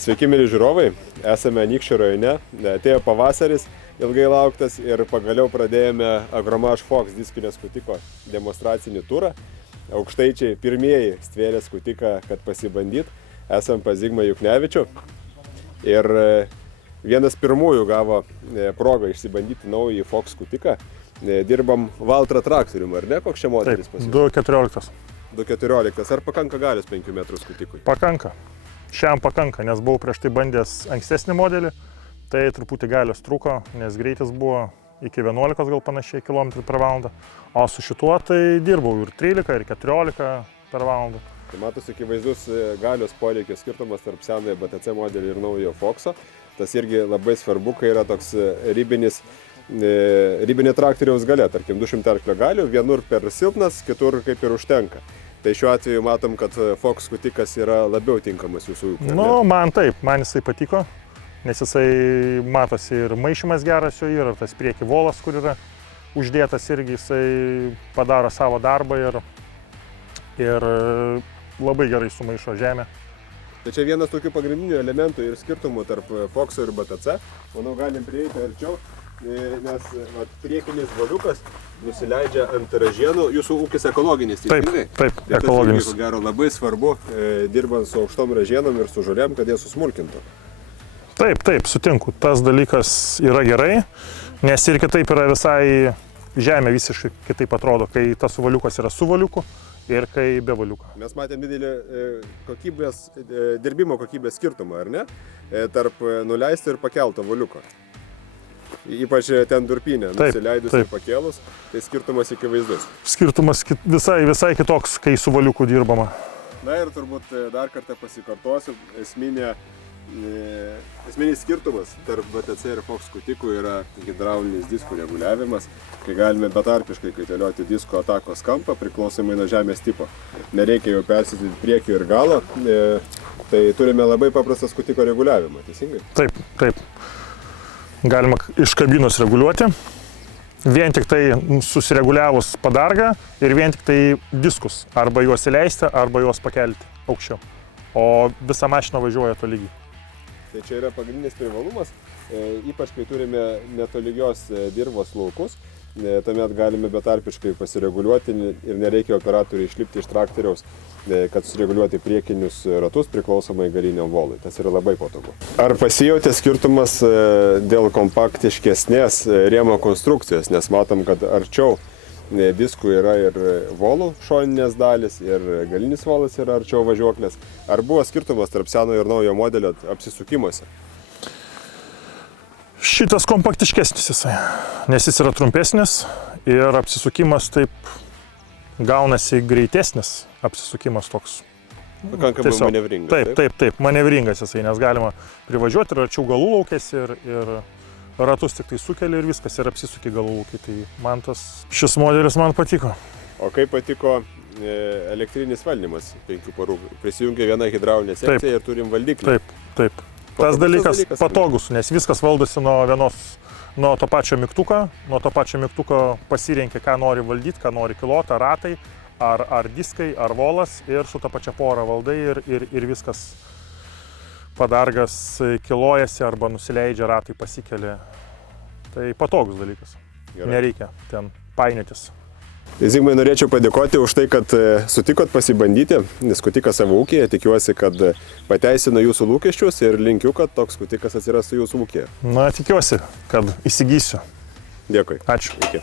Sveiki, mėly žiūrovai, esame Anykščių rajone, atėjo pavasaris, ilgai lauktas ir pagaliau pradėjome Agromaž Fox diskinio skutiko demonstracinį turą. Aukštaičiai pirmieji stvėrė skutiką, kad pasibandyt, esam pas Zigmą Juknevičių ir vienas pirmųjų gavo progą išsibandyti naują Fox skutiką. Dirbam Valtra traktorium, ar ne? Koks čia modelis pas jūs? 2.14. 2.14. Ar pakanka galios 5 metrų skutikui? Pakanka. Šiam pakanka, nes buvau prieš tai bandęs ankstesnį modelį, tai truputį galios trūko, nes greitis buvo iki 11 gal panašiai km/h, o su šituo tai dirbau ir 13, ir 14 per valandą. Tai matosi akivaizdus galios poreikio skirtumas tarp senojo BTC modelio ir naujo Fox'o. Tas irgi labai svarbu, kai yra toks ribinė traktoriaus galia, tarkim 200 arklio galių, vienur per silpnas, kitur kaip ir užtenka. Tai šiuo atveju matom, kad Fox skutikas yra labiau tinkamas jūsų ūkiui. Nu, man taip, man jisai patiko, nes jisai matosi ir maišymas geras jo yra, tas prieki volas, kur yra uždėtas irgi, jisai padaro savo darbą ir labai gerai sumaišo žemę. Tai čia vienas tokių pagrindinių elementų ir skirtumų tarp Fox'o ir BTC. Manau, galim prieiti arčiau, nes priekinis voliukas nusileidžia ant ražienų. Jūsų ūkis ekologinis, teisingai? Taip, ekologinis. Tai gero labai svarbu, dirbant su aukštom ražienom ir su žolėm, kad jie susmulkintų. Taip, sutinku. Tas dalykas yra gerai, nes ir kitaip yra visai žemė visiškai kitaip atrodo, kai tas voliukas yra su voliuku ir kai be voliuko. Mes matėm didelį dirbimo kokybės skirtumą, ar ne? Tarp nuleisto ir pakelto voliuko. Ypač ten durpynė, nusileidus ir pakėlus, tai skirtumas akivaizdus. Skirtumas visai kitoks, kai su voliuku dirbama. Na ir turbūt dar kartą pasikartosiu, esminis skirtumas tarp BTC ir Fox skutikų yra hidraulinis diskų reguliavimas, kai galime betarpiškai kaitalioti disko atakos kampą priklausomai nuo žemės tipo. Nereikia jau persisyti priekį ir galą, tai turime labai paprastą skutiko reguliavimą, teisingai? Taip. Galima iš kabinos reguliuoti, vien tik tai susireguliavus padargą ir vien tik tai diskus, arba juos įleisti, arba juos pakelti aukščiau, o visa mašina važiuoja tolygiai. Tai čia yra pagrindinis privalumas, ypač kai turime netolygios dirvos laukus, tuomet galime betarpiškai pasireguliuoti ir nereikia operatoriui išlipti iš traktoriaus, kad sureguliuoti priekinius ratus priklausomai galiniam volui. Tas yra labai patogu. Ar pasijautė skirtumas dėl kompaktiškesnės rėmo konstrukcijos, nes matom, kad arčiau diskų yra ir volų šoninės dalis, ir galinis volas yra arčiau važiuoklės. Ar buvo skirtumas tarp senojo ir naujo modelio apsisukimuose? Šitas kompaktiškesnis jisai, nes jis yra trumpesnis ir apsisukimas taip gaunasi greitesnis apsisukimas toks. Pakankamai manevringas. Taip, manevringas jisai, nes galima privažiuoti ir arčiau galų laukės ir ratus tik tai sukeli ir viskas ir apsisuki galų laukį. Tai šis modelis man patiko. O kaip patiko elektrinis valdymas 5 parų? Prisijungia viena hidraulinė sekcija ir turim valdiklį. Taip. Tas dalykas patogus, nes viskas valdosi nuo to pačio mygtuko, pasirenki, ką nori valdyti, ką nori kilotą, ratai, ar diskai, ar volas ir su ta pačia pora valdai ir viskas padargas kilojasi arba nusileidžia, ratai pasikelia. Tai patogus dalykas. Gerai. Nereikia ten painiotis. Zigmai, norėčiau padėkoti už tai, kad sutikot pasibandyti skutiką savo ūkyje. Tikiuosi, kad pateisino jūsų lūkesčius ir linkiu, kad toks skutikas atsirastų jūsų ūkyje. Na, tikiuosi, kad įsigysiu. Dėkui. Ačiū. Iki.